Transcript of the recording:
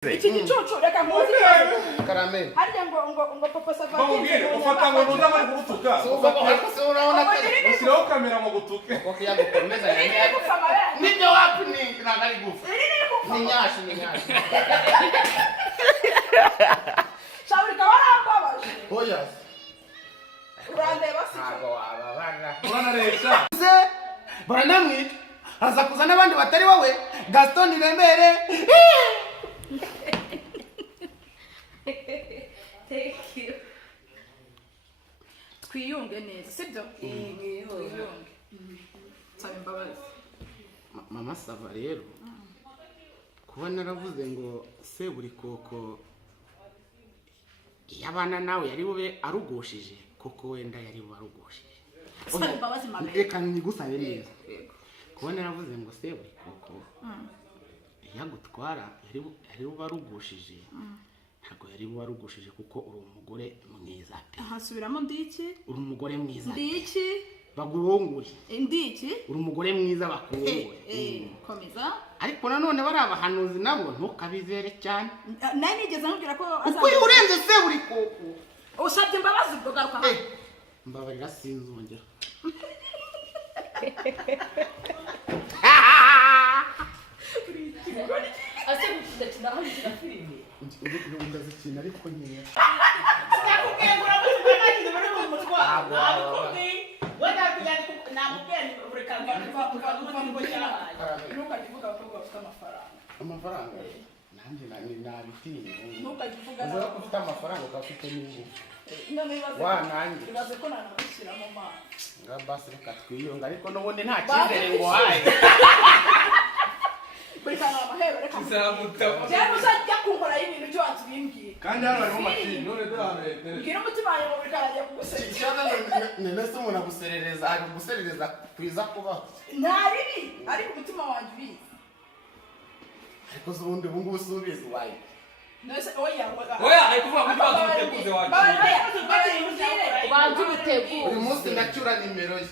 Iki gicucu reka nkuzi Karamel. harya ngo Papa Sava Bamubwire ufata ngo nuza bari kugutuka. Ufata urabona ushyiraho kamera ngo gutuke. Koko yagukomeza yani. Nibyo wapi ni nagari gufa. Ni nyashi. Shauri kabarambabaje. Oya. Urandeba siko. Abo ababara. Urana resha. Baranamwita. Aza kuzana abandi batari wowe. Gaston Irebere. Thank you. Twiyunge neza, sibyo? Twiyunge. Sabe imbabazi. Mama Sava rero. Kuba naravuze ngo se buri koko yabana nawe yari bube arugushije koko wenda yari bubarugushije. Sabe imbabazi mama. Reka nigusabe neza. Kuba naravuze ngo se buri koko yagutwara yari bubarugushije. Ntago yari bubarugushije kuko uri umugore mwiza pe. Hasubiramo ndiki? Uri umugore mwiza. Ndiki? Bagurongure. Ndiki? Uri umugore mwiza bakurongure. Komeza. Ariko nanone bari abahanuzi nabo ntukabizere cyane. Nari nigeze nkubwira ko uko urenze se buri koko. Usabye imbabazi ubwo garuka hano. Mbabarira sinzongera. Ase gukina aho gukina filime. Ndazikina ariko nkeya. Sinakubwira ngo uramuze muri mu mutwa. Abikubwi. Wenda kujyana namubwira Burikantu kuva mu cyarabaye. Ntukagivuga ko bafite amafaranga. Amafaranga. Nanjye nabitinye. Ntukagivuga ngo ufite amafaranga ukafite n'ingufu. None bibaze. Wa nanjye. Bibaze ko nanabishyira mu mazi. Ngabase reka twiyunga ariko n'ubundi nta cyizere ngo haye. Burikantu amahero reka. Izamutaba. Cyangwa uzajya kunkora ibintu byo watubimbwiye. Kandi hano harimo machine none dore. Ngira umutima wanjye mu Burikantu agiye kuguseka. Icyana nene se umuntu aguserereza aguserereza kwiza kuba. Nta bibi ariko umutima wanjye ubizi. Ariko zubundi bungu usubiza wayi. Nese oya ari kuvuga ngo bazuteguze wacu. Oya, ubanze ubitegure. Uyu munsi ndacyura nimero ye.